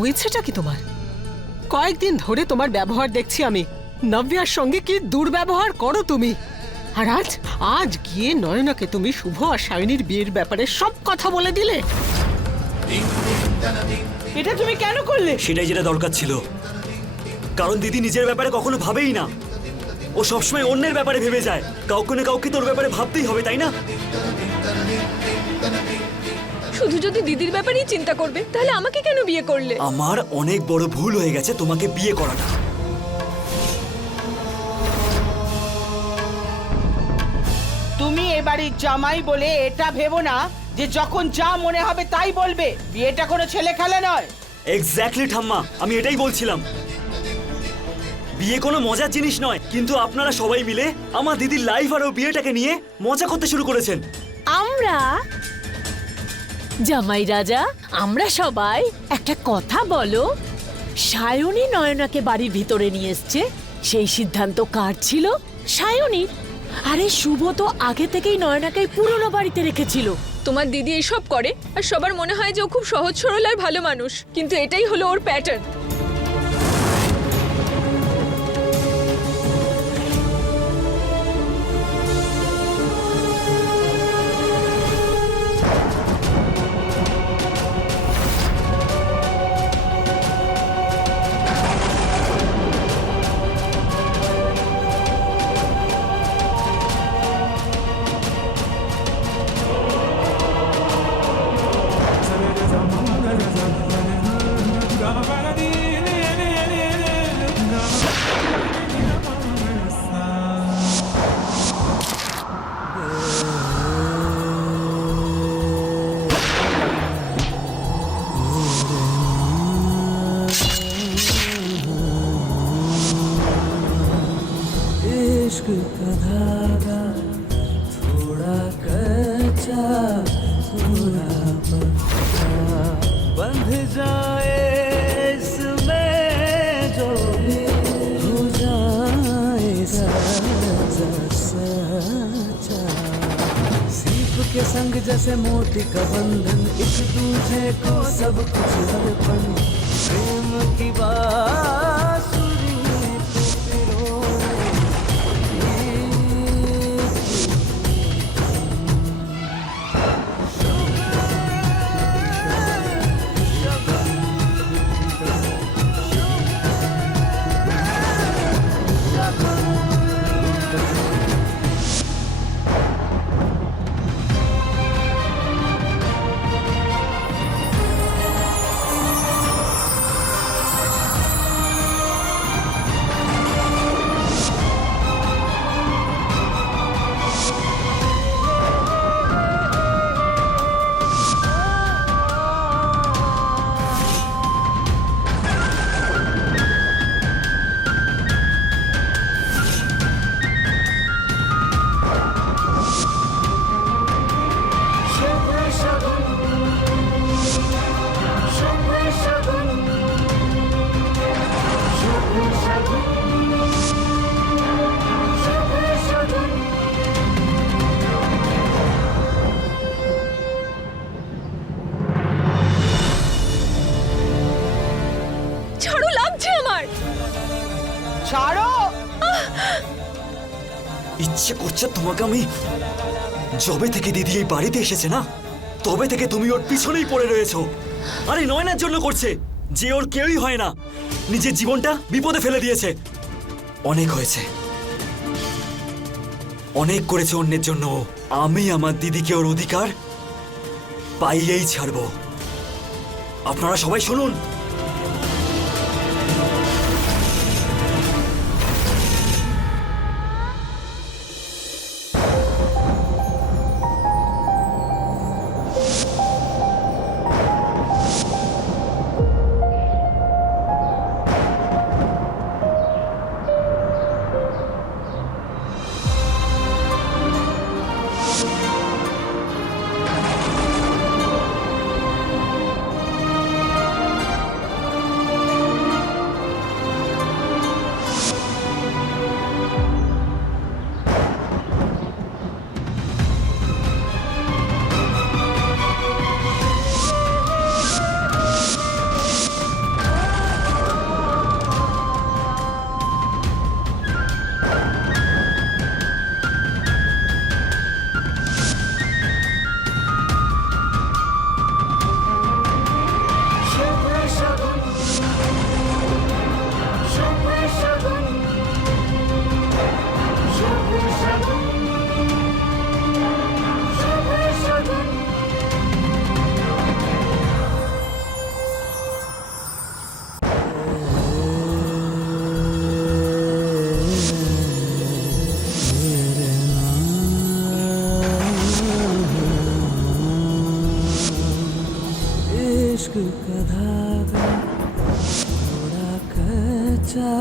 হয়েছেটা কি তোমার? কয়েকদিন ধরে তোমার ব্যবহার দেখছি আমি। নব্যার সঙ্গে কি দুর্ব্যবহার করো তুমি। আর আজ গিয়ে নয়নাকে তুমি শুভ আর সায়নীর বিয়ের ব্যাপারে সব কথা বলে দিলে। এটা তুমি কেন করলে? সেটাই যেটা দরকার ছিল, কারণ দিদি নিজের ব্যাপারে কখনো ভাবেই না। ও সবসময় অন্যের ব্যাপারে ভেবে যায়। কাউকে না কাউকে তোর ব্যাপারে ভাবতেই হবে, তাই না? শুধু যদি দিদির ব্যাপারেই চিন্তা করবে তাহলে আমাকে কেন বিয়ে করলে? আমার অনেক বড় ভুল হয়ে গেছে তোমাকে বিয়ে করাটা। তুমি এ বাড়ির জামাই বলে এটা ভেবো না যে যখন যা মনে হবে তাই বলবে। বিয়েটা কোনো ছেলে খেলা নয়। এক্স্যাক্টলি ঠাম্মা, আমি এটাই বলছিলাম। বিয়ে কোনো মজার জিনিস নয়, কিন্তু আপনারা সবাই মিলে আমার দিদির লাইফ আর ও বিয়েটাকে নিয়ে মজা করতে শুরু করেছেন। আমরা জামাই রাজা, আমরা সবাই একটা কথা বলো। সায়নী নয়নাকে বাড়ির ভিতরে নিয়ে এসছে, সেই সিদ্ধান্ত কার ছিল? সায়নীর। আরে শুভ তো আগে থেকেই নয়নাকে পুরনো বাড়িতে রেখেছিল। তোমার দিদি এইসব করে আর সবার মনে হয় যে ও খুব সহজ সরল আর ভালো মানুষ, কিন্তু এটাই হলো ওর প্যাটার্ন। इश्क का धागा थोड़ा कच्चा थोड़ा पक्का बंध जाए इसमें जो भी हो जाए सच्चा सच्चा सीप के संग जैसे मोती का बंधन एक दूसरे को सब कुछ अर्पण प्रेम की बांसुरी पे पिरोए ছাড়ো, লাগছে আমার। ছাড়ো। ইচ্ছে করছে তোমাকে আমি। যবে থেকে দিদি এই বাড়িতে এসেছে না, তবে থেকে তুমি ওর পিছনেই পড়ে রয়েছো। আরে নয়নার জন্য করছে, যে ওর কেউই হয় না। নিজের জীবনটা বিপদে ফেলে দিয়েছে। অনেক হয়েছে, অনেক করেছে অন্যের জন্য। আমি আমার দিদিকে ওর অধিকার পাইয়েই ছাড়বো। আপনারা সবাই শুনুন, कच्चा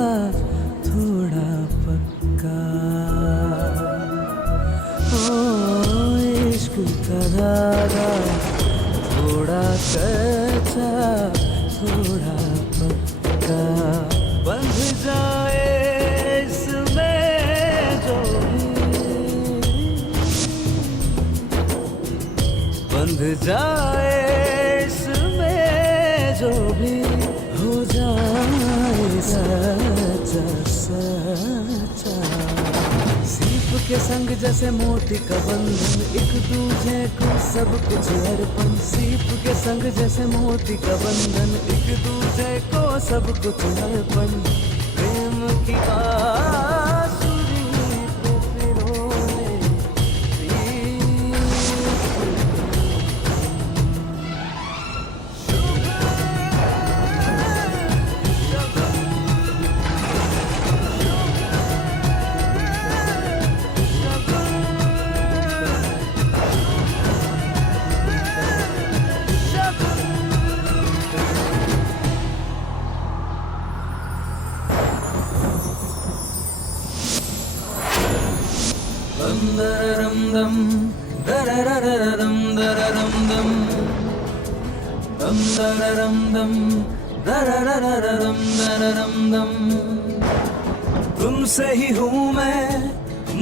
थोड़ा पक्का ओ इश्क का धागा थोड़ा कच्चा थोड़ा पक्का बंध जाए इसमें जो भी बंध जाए इसमें जो भी हो जाए सच्चा सच्चा सीप के संग जैसे मोती का बंधन एक दूजे को सब कुछ अर्पण सीप के संग जैसे मोती का बंधन एक दूजे को सब कुछ अर्पण प्रेम की बांसुरी पे पिरोए dum dararam dum dararararam dararam dum dum dararam dum dararararam dararam dum तुमसे ही हूँ मैं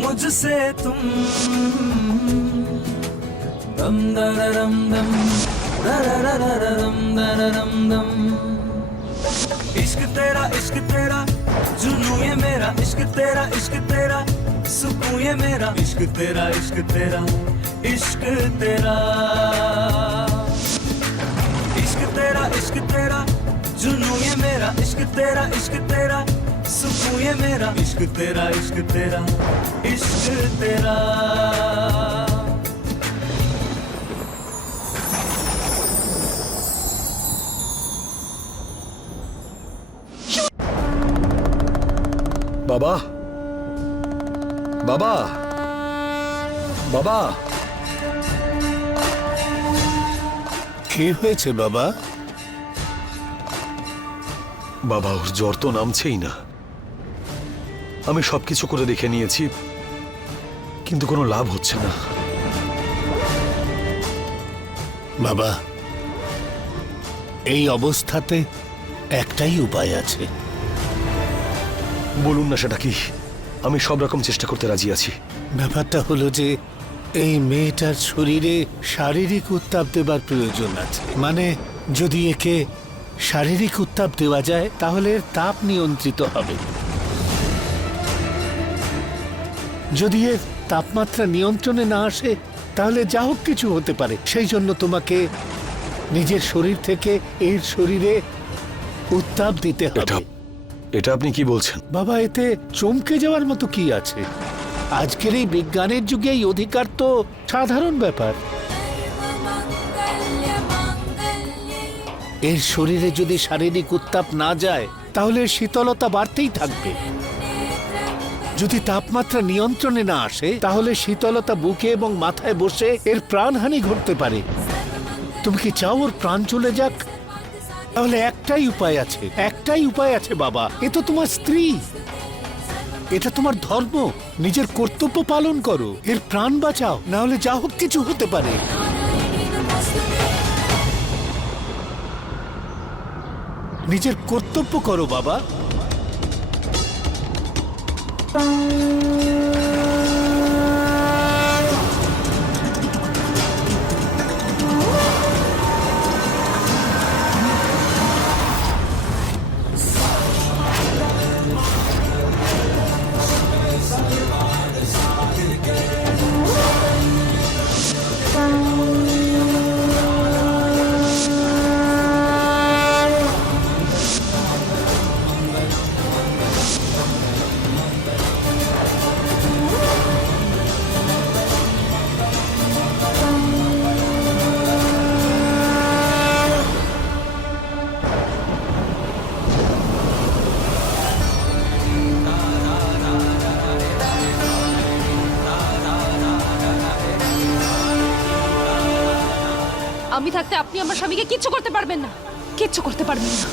मुझसे तुम dum dararam dum dararararam dararam dum इश्क तेरा जुनू ये मेरा इश्क तेरा सुकून ये मेरा इश्क तेरा इश्क तेरा इश्क तेरा इश्क तेरा जुनू ये मेरा इश्क तेरा सुकून ये मेरा इश्क तेरा इश्क तेरा इश्क तेरा বাবা বাবা বাবা কি হয়েছে বাবা? বাবা ওর জ্বর তো নামছেই না। আমি সবকিছু করে দেখে নিয়েছি, কিন্তু কোনো লাভ হচ্ছে না। বাবা এই অবস্থাতে একটাই উপায় আছে। বলুন না সেটা কি? আমি সব রকম চেষ্টা করতে রাজি আছি। ব্যাপারটা হলো যে এই মেয়েটার শরীরে শারীরিক উত্তাপ দেবার প্রয়োজন আছে। মানে যদি একে শারীরিক উত্তাপ দেওয়া যায় তাহলে এর তাপ নিয়ন্ত্রিত হবে। যদি এর তাপমাত্রা নিয়ন্ত্রণে না আসে তাহলে যা হোক কিছু হতে পারে। সেই জন্য তোমাকে নিজের শরীর থেকে এর শরীরে উত্তাপ দিতে হবে। এটা আপনি কি বলছেন? বাবা এতে চমকে যাওয়ার মতো কি আছে? আজকের এই বিজ্ঞানের যুগে এই অধিকার তো সাধারণ ব্যাপার। এর শরীরে যদি শারীরিক উত্তাপ না যায় তাহলে শীতলতা বাড়তেই থাকবে। যদি তাপমাত্রা নিয়ন্ত্রণে না আসে তাহলে শীতলতা বুকে এবং মাথায় বসে এর প্রাণহানি ঘটতে পারে। তুমি কি চাও ওর প্রাণ চলে যাক? তাহলে একটাই উপায় আছে বাবা। এ তো তোমার স্ত্রী, এটা তোমার ধর্ম। নিজের কর্তব্য পালন করো, এর প্রাণ বাঁচাও, না হলে যা হোক কিছু হতে পারে। নিজের কর্তব্য করো বাবা। আমি থাকতে আপনি আমার স্বামীকে কিচ্ছু করতে পারবেন না, কিচ্ছু করতে পারবেন না।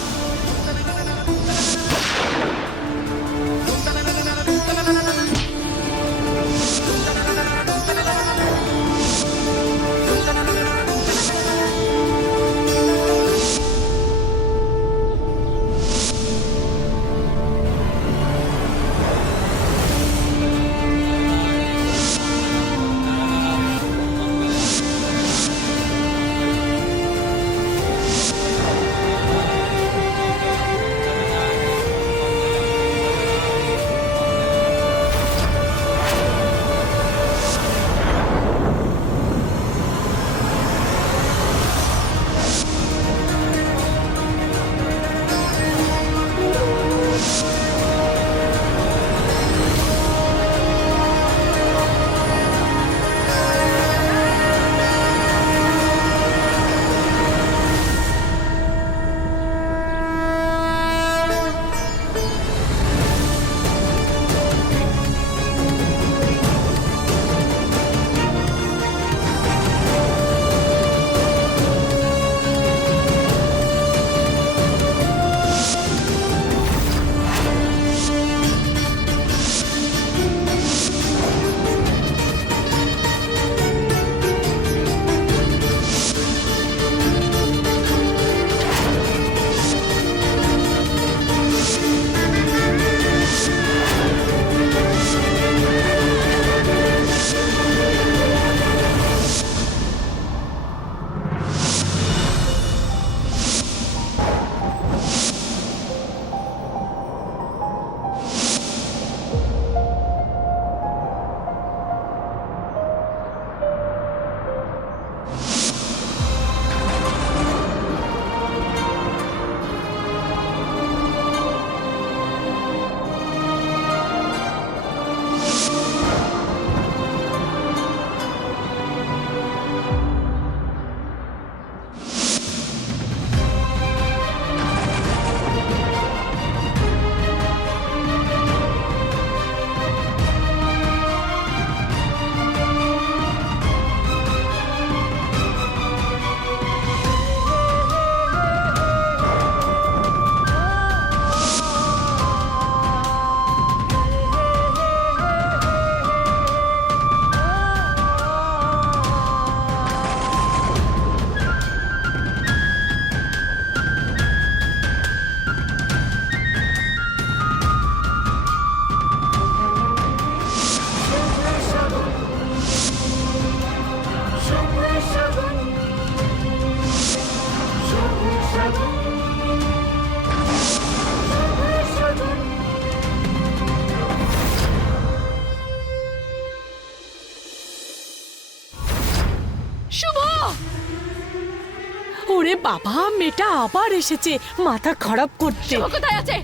ওরে বাবা, মেয়েটা আবার এসেছে মাথা খারাপ করতে। শুভ কোথায় আছে?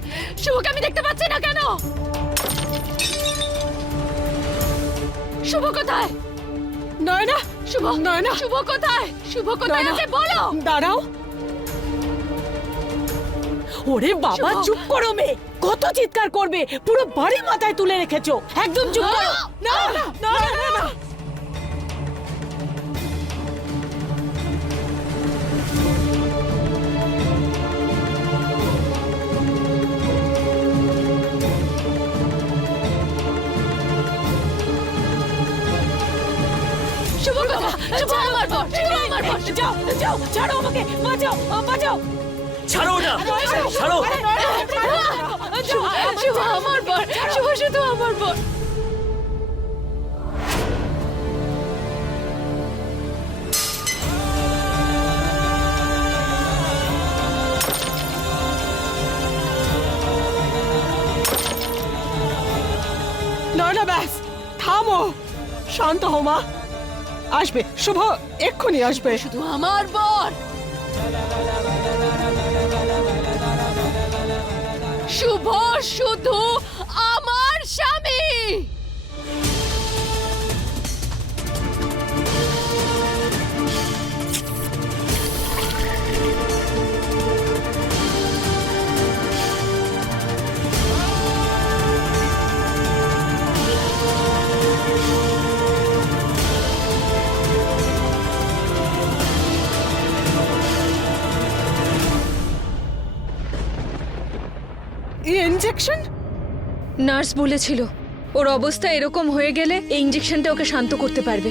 শুভকে আমি দেখতে পাচ্ছি না কেন? শুভ কোথায়? নয়না, শুভ, নয়না, শুভ কোথায়? শুভ কোথায় নয়না। আছে বলো। দাঁড়াও। ওরে বাবা, শুভ। চুপ করো মেয়ে, কত চিৎকার করবে, পুরো বাড়ি মাথায় তুলে রেখেছো, একদম চুপ করো। না না না না না। শুভ কোথায়? শুভ আমার বর, শুভ আমার বর। যাও যাও, ছাড়ো আমাকে, বাঁচাও বাঁচাও। ছাড়ো ওটা, ছাড়ো। শুভ আমার বর, শুভ শুধু আমার বর। নয়না, ব্যাস থামো, শান্ত হও মা। আসবে শুভ, এক্ষুনি আসবে। শুধু আমার বর। শুভ শুধু আমার স্বামী। এই ইনজেকশন? নার্স বলেছিল ওর অবস্থা এরকম হয়ে গেলে এই ইনজেকশনটা ওকে শান্ত করতে পারবে।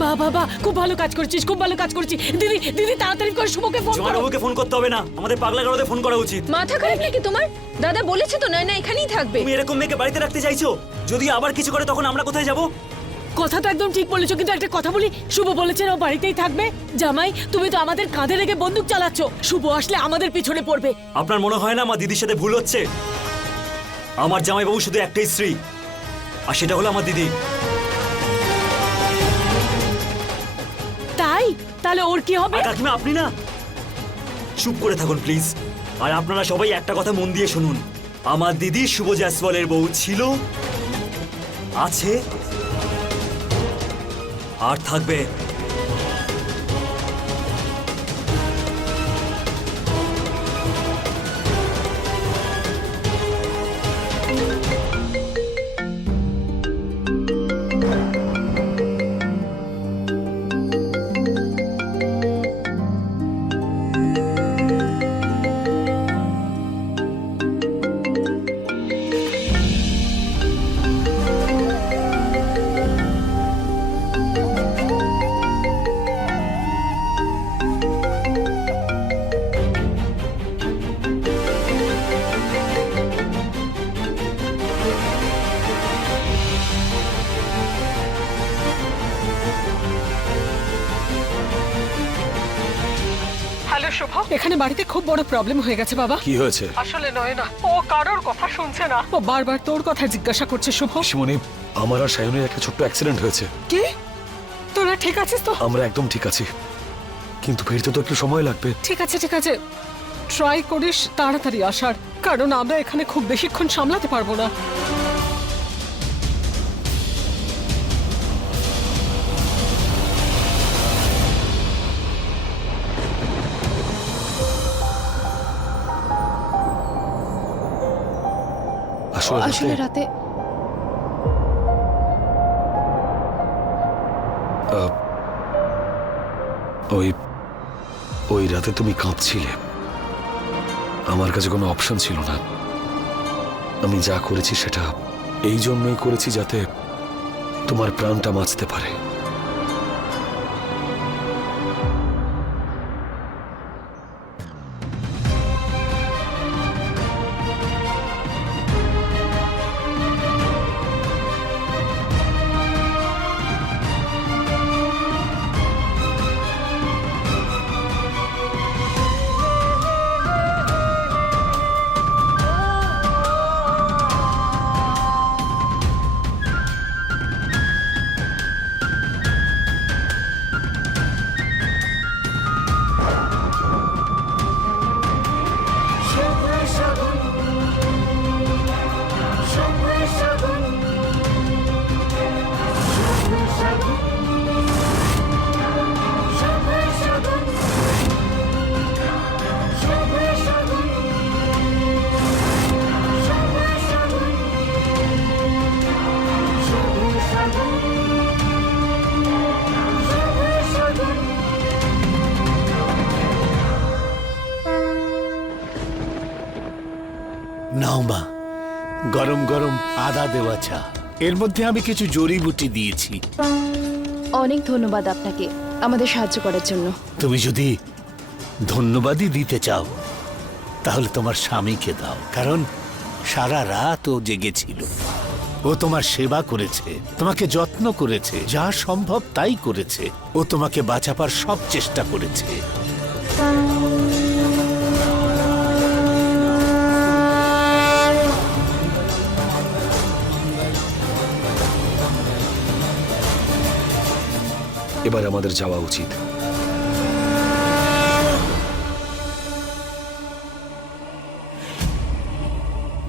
বাহ বাবা, খুব ভালো কাজ করছিস, খুব ভালো কাজ করছিস। দিদি দিদি, তাড়াতাড়ি করে শুভকে ফোন করো। জমানবাবুকে ফোন করতে হবে না, আমাদের পাগলা গারদে ফোন করা উচিত। মাথা খারাপ নাকি তোমার? দাদা বলেছে তো নয়না এখানেই থাকবে। তুমি এরকম মেয়েকে বাড়িতে রাখতে চাইছো? যদি আবার কিছু করে তখন আমরা কোথায় যাব? কথা তো একদম ঠিক বলেছো, কিন্তু একটা কথা বলি, শুভ বলেছেন ও বাড়িতেই থাকবে। জামাই, তুমি তো আমাদের কাঁধে রেখে বন্দুক চালাচ্ছ, শুভ আসলে আমাদের পিছনে পড়বে। আপনার মনে হয় না আমার দিদির সাথে ভুল হচ্ছে? আমার জামাইবাবু শুধু একটাই স্ত্রী, আর সেটা হলো আমার দিদি। তাই? তাহলে ওর কি হবে? আর কাকিমা, আপনি না চুপ করে থাকুন প্লিজ। আর আপনারা সবাই একটা কথা মন দিয়ে শুনুন, আমার দিদি শুভ জয়সওয়ালের বউ ছিল, আছে আর থাকবে। হ্যালো শুভ, এখানে বাড়িতে খুব বড় প্রবলেম হয়ে গেছে বাবা। কি হয়েছে? আসলে নয়না, ও কারোর কথা শুনছে না, ও বারবার তোর কথা জিজ্ঞাসা করছে শুভ। শিমনি, আমার আর সায়নের একটা ছোট্ট অ্যাক্সিডেন্ট হয়েছে। কি? তোরা ঠিক আছিস তো? আমরা একদম ঠিক আছি, কিন্তু ফিরতে তো একটু সময় লাগবে। ঠিক আছে ঠিক আছে, ট্রাই করিস তাড়াতাড়ি আসার, কারণ আমরা এখানে খুব বেশিক্ষণ সামলাতে পারবো না। আসলে রাতে ওই ওই রাতে তুমি কাঁদছিলে, আমার কাছে কোনো অপশন ছিল না। আমি যা করেছি সেটা এই জন্যই করেছি যাতে তোমার প্রাণটা বাঁচতে পারে। নাও মা, গরম গরম আদা দেওয়া চা। এর মধ্যে আমি কিছু জড়িবুটি দিয়েছি। অনেক ধন্যবাদ আপনাকে আমাদের সাহায্য করার জন্য। তুমি যদি ধন্যবাদই দিতে চাও তাহলে তোমার স্বামীকে দাও, কারণ সারা রাত ও জেগেছিল। ও তোমার সেবা করেছে, তোমাকে যত্ন করেছে, যা সম্ভব তাই করেছে। ও তোমাকে বাঁচাবার সব চেষ্টা করেছে। এবার আমাদের যাওয়া উচিত।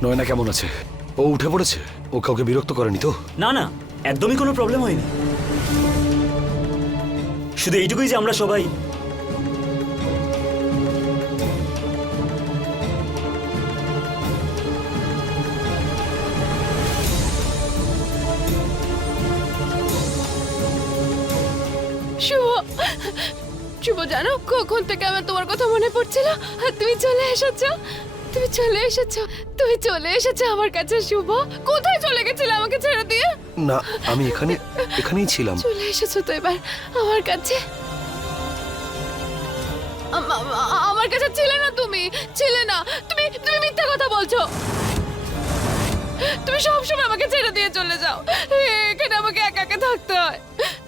নয়না কেমন আছে? ও উঠে পড়েছে? ও কাউকে বিরক্ত করেনি তো? না না, একদমই কোনো প্রবলেম হয়নি। শুধু এইটুকুই যে আমরা সবাই শুভ, শুভ জানো কখন থেকে আমার তোমার কথা মনে পড়ছিল, আর তুমি চলে এসেছো। তুমি চলে এসেছো, তুমি চলে এসেছো আমার কাছে। শুভ, কোথায় চলে গেছিলে আমাকে ছেড়ে দিয়ে? না, আমি এখানেই ছিলাম। চলে এসেছো তো এবার আমার কাছে। আমার কাছে ছিলে না তুমি, ছিলে না তুমি। তুমি মিথ্যা কথা বলছো। তুমি সবসময় আমাকে ছেড়ে দিয়ে চলে যাও। এখানে আমাকে একা একা থাকতে হয়।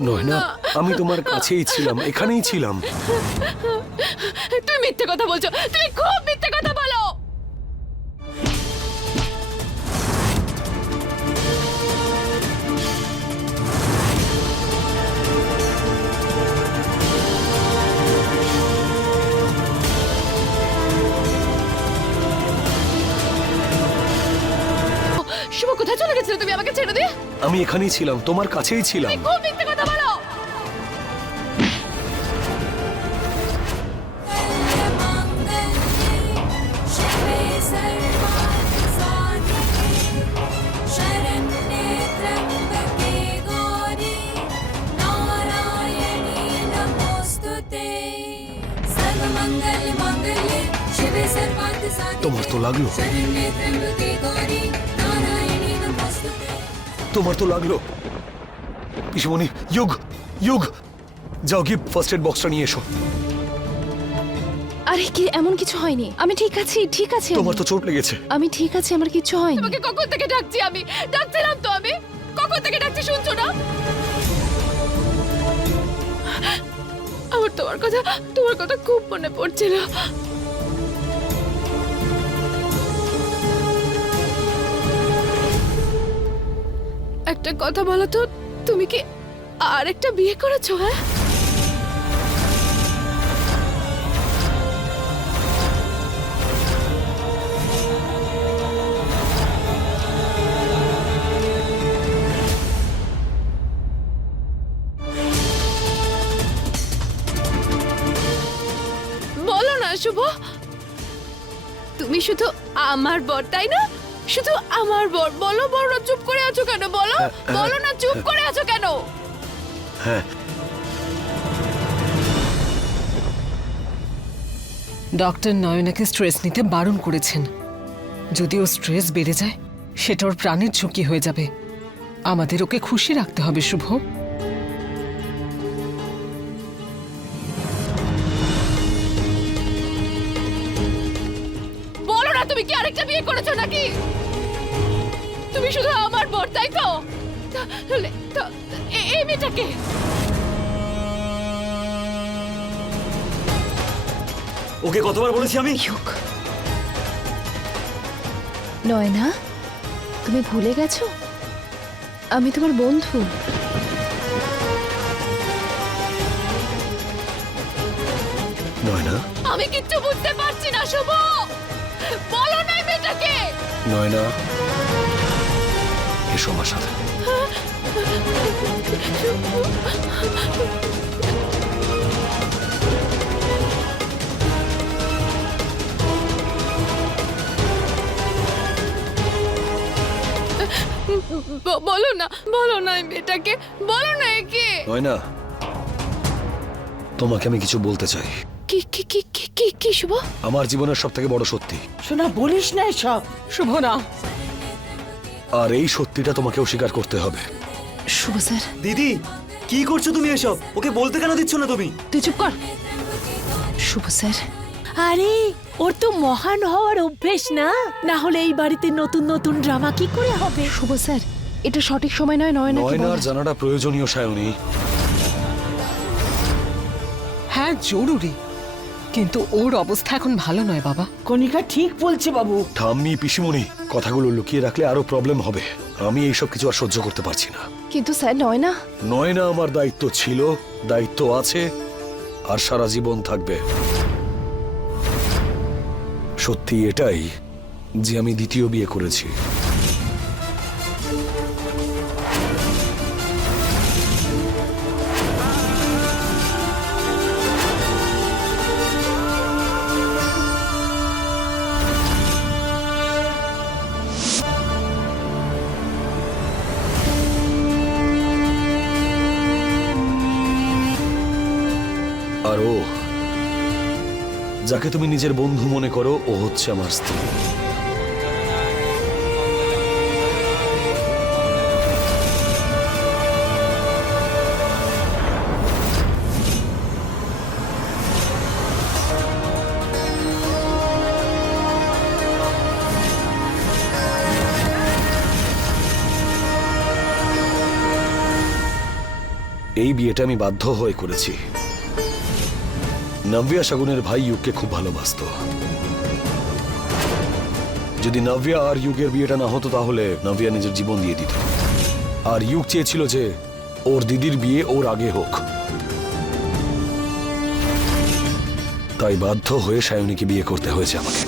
নয়না, আমি তোমার কাছেই ছিলাম, এখানেই ছিলাম। তুমি মিথ্যে কথা বলছো, তুমি খুব মিথ্যে কথা বলো। শুভ, কোথায় চলে গেছিলে তুমি আমাকে ছেড়ে দিয়ে? আমি এখানেই ছিলাম, তোমার কাছেই ছিলাম। তুমি খুব মিথ্যে কথা বলো। তোমার তো লাগলো, তোমার তো লাগলো। পিসিমণি, যুগ যুগ, যাও গিয়ে ফার্স্ট এড বক্সটা নিয়ে এসো। আরে কি, এমন কিছু হয়নি, আমি ঠিক আছি, ঠিক আছে। তোমার তো চোট লেগেছে। আমি ঠিক আছি, আমার কিছু হয়নি। তোমাকে কখন থেকে ডাকছি আমি, ডাকছিলাম তো আমি, কখন থেকে ডাকছি শুনছো না? আমার তোমার কথা খুব মনে পড়ছিল। একটা কথা বলো তো, তুমি কি আরেকটা বিয়ে করেছো? হ্যাঁ, বলো না শুভ। তুমি শুধু আমার বর, তাই না? শুধু আমার বর। বলো, বলো, চুপ করে আছো কেন? বলো, বলো না, চুপ করে আছো কেন? হ্যাঁ, ডক্টর নয়নাকে স্ট্রেস নিতে বারণ করেছেন। যদি ও স্ট্রেস বেড়ে যায় সেটা ওর প্রাণের ঝুঁকি হয়ে যাবে। আমাদের ওকে খুশি রাখতে হবে শুভ। বলো না, তুমি কি আরেকটা বিয়ে করেছো নাকি? তুমি শুধু আমার বর, তাই তো? তাহলে এই মেয়েটাকে ওকে কতবার বলেছি আমি। নয়না, তুমি ভুলে গেছো আমি তোমার বন্ধু। নয়না, আমি কিচ্ছু বুঝতে পারছি না শুভ। বলো না এই মেয়েটাকে। নয়না, এসো আমার সাথে। বলো না, বলো না এই মেয়েটাকে, বলো না একে। নয়না, তোমাকে আমি কিছু বলতে চাই। কি কি কি কি কি কি শুভ? আমার জীবনের সব থেকে বড় সত্যি, শোনা বলিস না এসব। শুভ না, আর এই সত্যিটা তোমাকেও স্বীকার করতে হবে। শুভ স্যার দিদি কি করছো তুমি এসব? ওকে বলতে কেন দিচ্ছ না তুমি? তুই চুপ কর। শুভ স্যার আরে ওর তো মহান হওয়ার অভ্যেস না, না হলে এই বাড়িতে নতুন নতুন ড্রামা কি করে হবে? শুভ স্যার, এটা সঠিক সময় নয় নয়নাকে নয়নার বলার। জানাটা প্রয়োজনীয় সায়নী। হ্যাঁ জরুরি, কিন্তু ওর অবস্থা এখন ভালো নয় বাবা। কণিকা ঠিক বলছে বাবু। ঠাম্মি, পিসিমণি, কথাগুলো লুকিয়ে রাখলে আরো প্রবলেম হবে। আমি এইসব কিছু আর সহ্য করতে পারছি না। কিন্তু স্যার নয়না, নয়না আমার দায়িত্ব ছিল, দায়িত্ব আছে, আর সারা জীবন থাকবে। সত্যি এটাই যে আমি দ্বিতীয় বিয়ে করেছি। আর ও, যাকে তুমি নিজের বন্ধু মনে করো, ও হচ্ছে আমার স্ত্রী। এই বিয়েটা আমি বাধ্য হয়ে করেছি। নব্যা শাগুনের ভাই ইউগকে খুব ভালোবাসতো। যদি নব্যা আর ইউগের বিয়েটা না হতো তাহলে নব্যা নিজের জীবন দিয়ে দিত, আর ইউগ চেয়েছিল যে ওর দিদির বিয়ে ওর আগে হোক। তাই বাধ্য হয়ে সায়নীকে বিয়ে করতে হয়েছে আমাকে।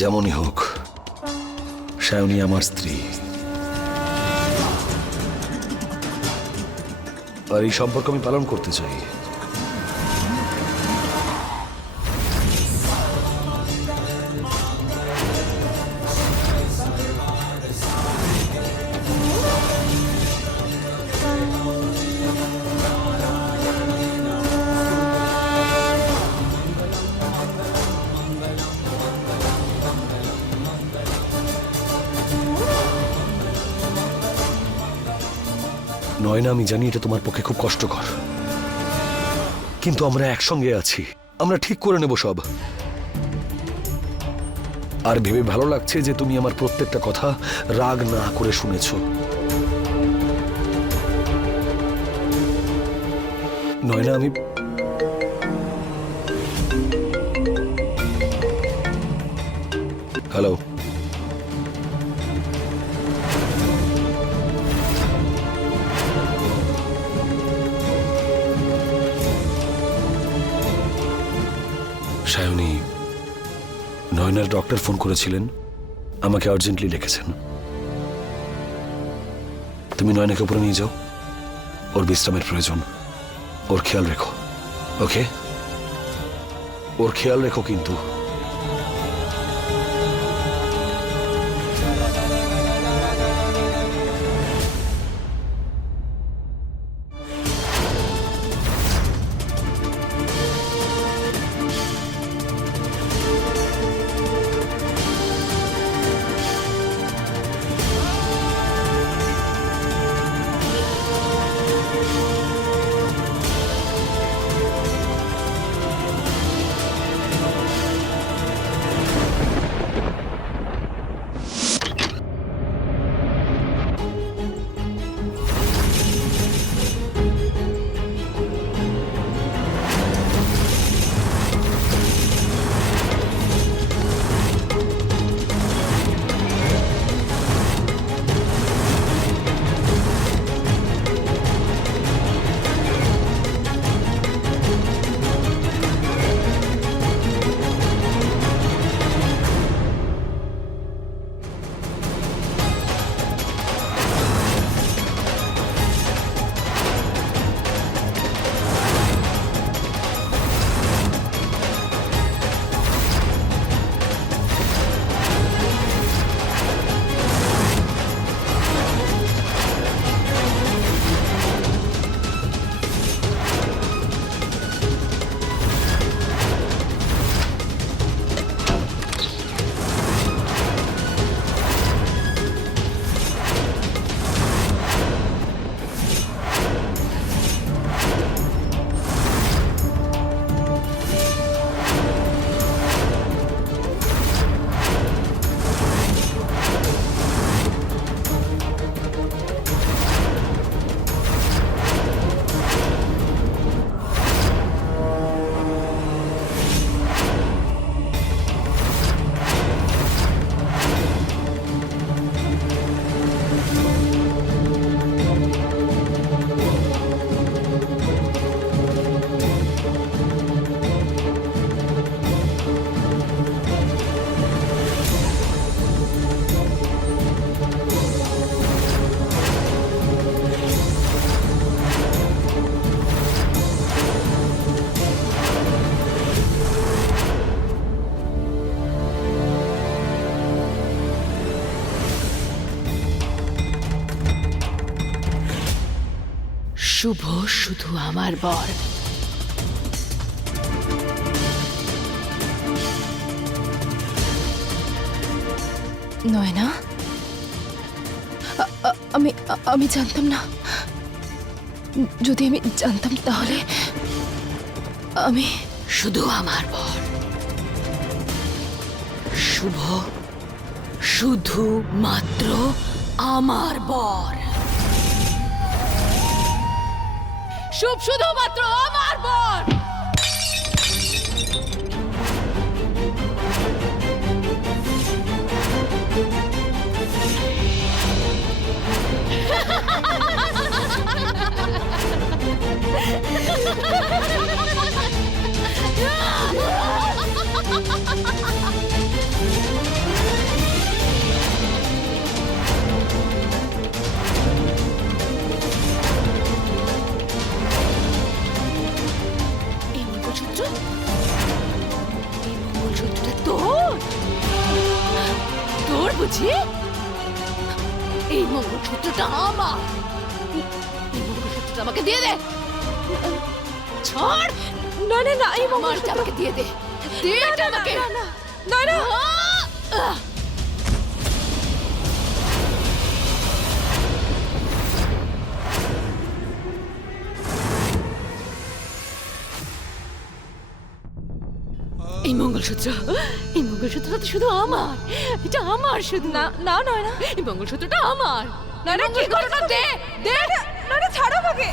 যেমনই হোক, সায়নী আমার স্ত্রী, আর এই সম্পর্ক আমি পালন করতে চাই। নয়না, আমি জানি এটা তোমার পক্ষে খুব কষ্টকর, কিন্তু আমরা একসঙ্গে আছি, আমরা ঠিক করে নেব সব। আর ভেবে ভালো লাগছে যে তুমি আমার প্রত্যেকটা কথা রাগ না করে শুনেছো। নয়না, আমি hello, Sayani, Nayanar doctor phone করেছিলেন, আমাকে আর্জেন্টলি লিখেছেন। তুমি নয়নাকে উপরে নিয়ে যাও, ওর বিশ্রামের প্রয়োজন, ওর খেয়াল রেখো। ওকে, ওর খেয়াল রেখো কিন্তু। শুভ শুধু আমার বর। নয়না, আমি জানতাম না। যদি আমি জানতাম তাহলে আমি শুধু আমার বর। শুভ শুধু মাত্র আমার বর। শুভ শুধুমাত্র আমার বর। এই মঙ্গলসূত্র, এই মঙ্গলসূত্রটা তোর? তোর বুঝি? এই মঙ্গলসূত্রটা আমার। এই মঙ্গলসূত্রটা আমাকে দিয়ে দে। ছাড়। না না না, এই আমারটা আমাকে দিয়ে দে। দে এটা আমাকে। না না, আহ! এই মঙ্গলসূত্র, এই মঙ্গলসূত্রটা তো শুধু আমার। এটা আমার শুধু। না না নয়না, এই মঙ্গলসূত্রটা আমার। নয়না কি করছো? দে দে। নয়না ছাড়ো আমাকে।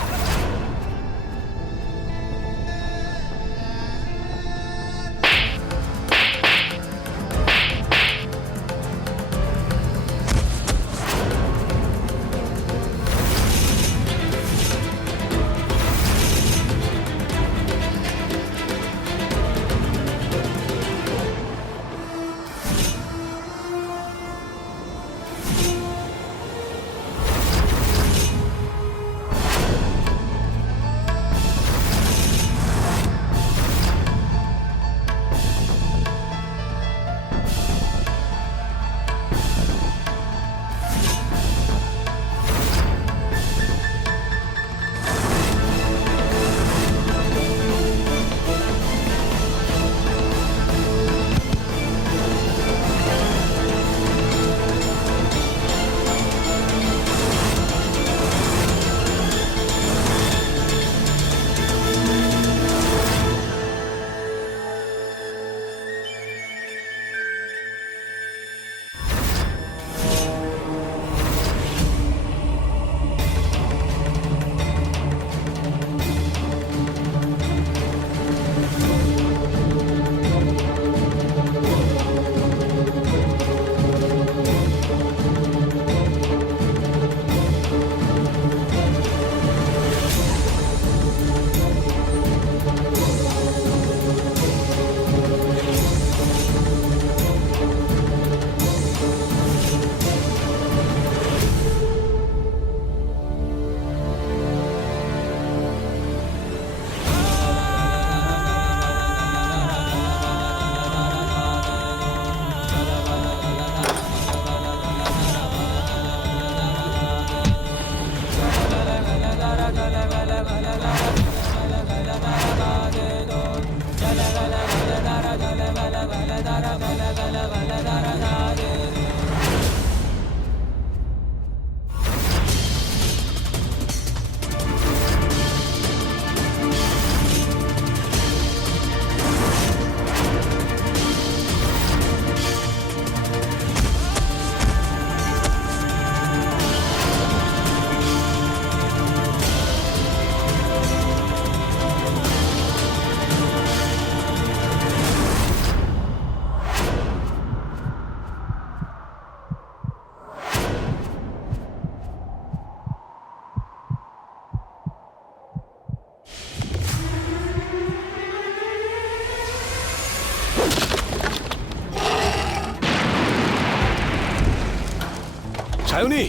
সায়নী,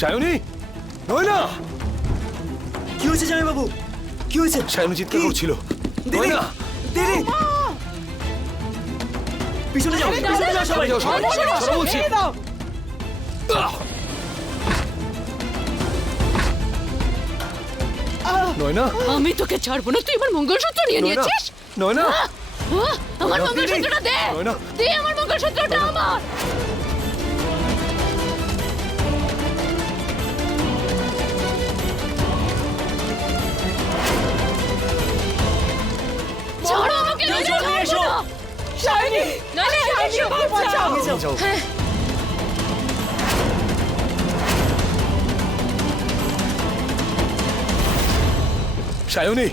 সায়নী, নয়না। কি হয়েছে জামাইবাবু? কি হয়েছে? সায়নী চিৎকার কি? করছিল। দিদি, নয়না, দিদি, পিছনে যাও, পিছনে যাও সবাই। যাও সবাই, সরো বলছি। ছেড়ে দাও। আহ! আহ! নয়না আমি তোকে ছাড়বো না, তুই আমার মঙ্গলসূত্র নিয়ে নয়না নিয়েছিস। নয়না আমার নয়না, মঙ্গলসূত্রটা দে, নয়না। দে আমার মঙ্গলসূত্রটা আমার। ছাড়ো আমাকে, নইলে জলদি ছাড়বো এসো। না। শাইনি নইলে শাইনি, বাঁচাও। যাও হ্যাঁ। সায়নী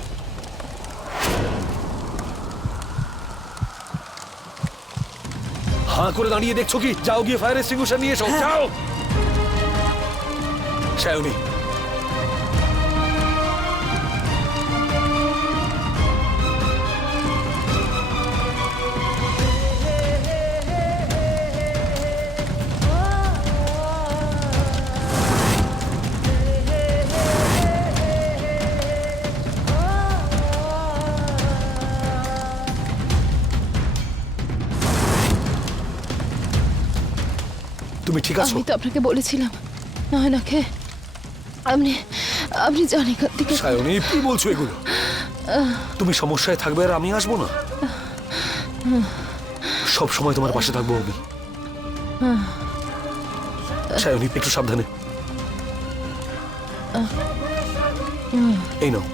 হাঁ করে দাঁড়িয়ে দেখছো কি? যাও গিয়ে ফায়ার এক্সটিংগুইশার নিয়ে এসো, যাও। সায়নী তুমি ঠিক আছো? আমি তো আপনাকে বলেছিলাম নয়নাকে আপনি আপনি যান এখান থেকে। সায়নী কি বলছো এগুলো? তুমি সমস্যায় থাকবে আর আমি আসবো না? সব সময় তোমার পাশে থাকবো আমি। সায়নী একটু সাবধানে। এই নাও।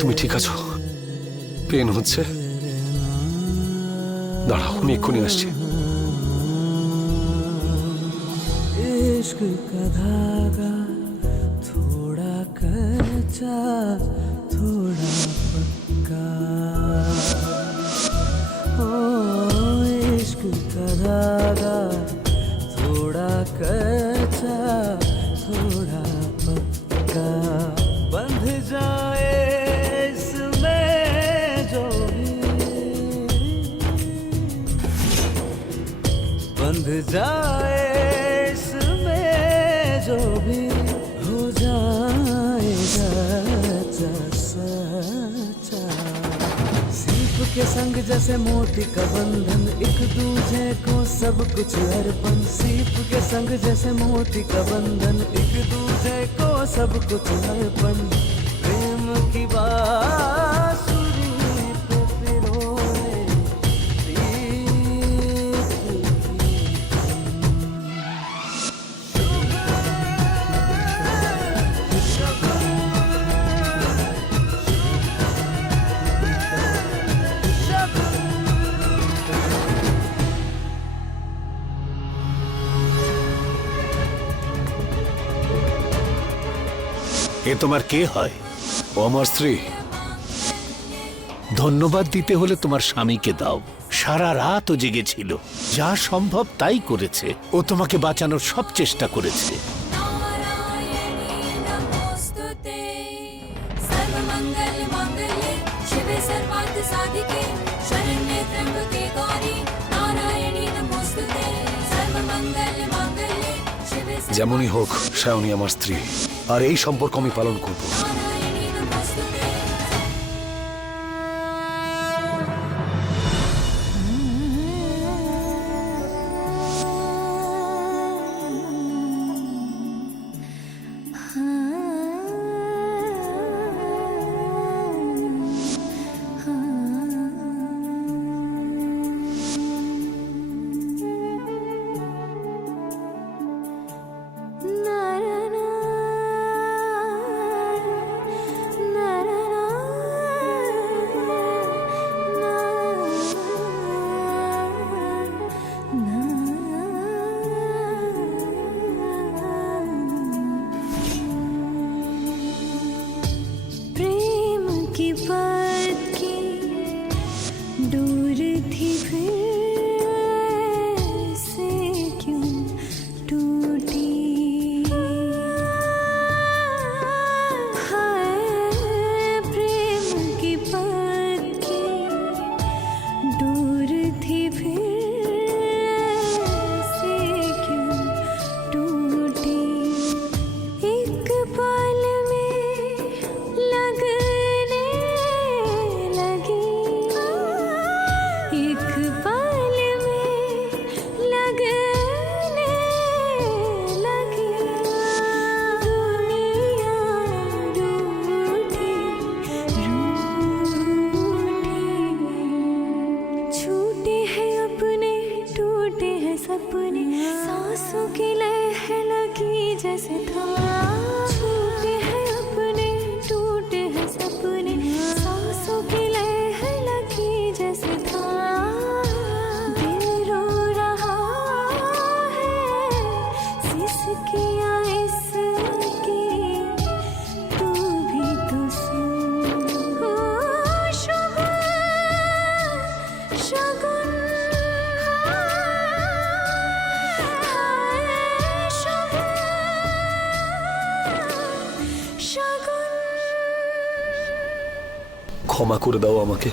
তুমি ঠিক আছো? পেন হচ্ছে? দাঁড়াও, আমি এক্ষুনি আসছি। इश्क का धागा थोड़ा कच्चा थोड़ा पक्का ओ इश्क का धागा थोड़ा कच्चा थोड़ा पक्का बंध जाए इसमें जो भी बंध जाए जो भी हो जाएगा सच्चा सीप के संग जैसे मोती का बंधन एक दूजे को सब कुछ अर्पण सीप के संग जैसे मोती का बंधन एक दूजे को सब कुछ अर्पण प्रेम की बांसुरी पे पिरोए प्रीत की এ তোমার কে হয়? ও আমার স্ত্রী। ধন্যবাদ দিতে হলে তোমার স্বামীকে দাও। সারা রাত ও জেগেছিল, যা সম্ভব তাই করেছে। ও তোমাকে বাঁচানোর সব চেষ্টা করেছে। नारायणी नमोस्तुते सर्वमंगल मांगल्ये शिवे सर्वार्थ साधिके शरण्ये त्र्यंबके गौरी नारायणी नमोस्तुते सर्वमंगल मांगल्ये शिवे যেমনই হোক, সায়নী আমার স্ত্রী, আর এই সম্পর্ক আমি পালন করব। नारायणी नमोस्तुते सपने सांसों की लह लगी जैसे था छूटे हैं अपने टूटे हैं सपने सांसों की लह लगी जैसे था दिल रो रहा है सिसकियां इसकी तू भी तो सुन ओ शगुन शगुन ক্ষমা করে দাও আমাকে,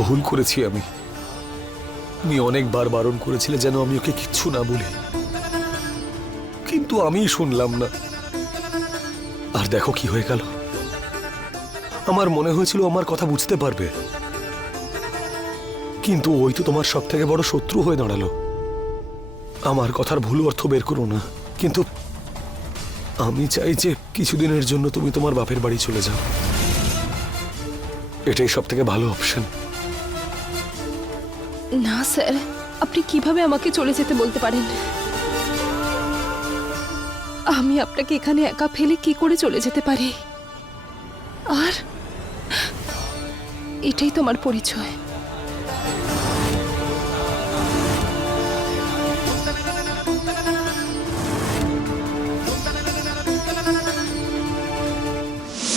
ভুল করেছি আমি। তুমি অনেকবার বারণ করেছিলে যেন আমি ওকে কিচ্ছু না বলি, কিন্তু আমি শুনলাম না। আর দেখো কি হয়ে গেল। আমার মনে হয়েছিল আমার কথা বুঝতে পারবে, কিন্তু ওই তো তোমার সব থেকে বড় শত্রু হয়ে দাঁড়ালো। আমার কথার ভুল অর্থ বের করো না, কিন্তু আমি চাই যে কিছুদিনের জন্য তুমি তোমার বাপের বাড়ি চলে যাও। এটাই সব থেকে ভালো অপশন। না স্যার, আপনি কিভাবে আমাকে চলে যেতে বলতে পারেন? আমি আপনাকে এখানে একা ফেলে কি করে চলে যেতে পারি? আর এটাই তো আমার পরিচয়।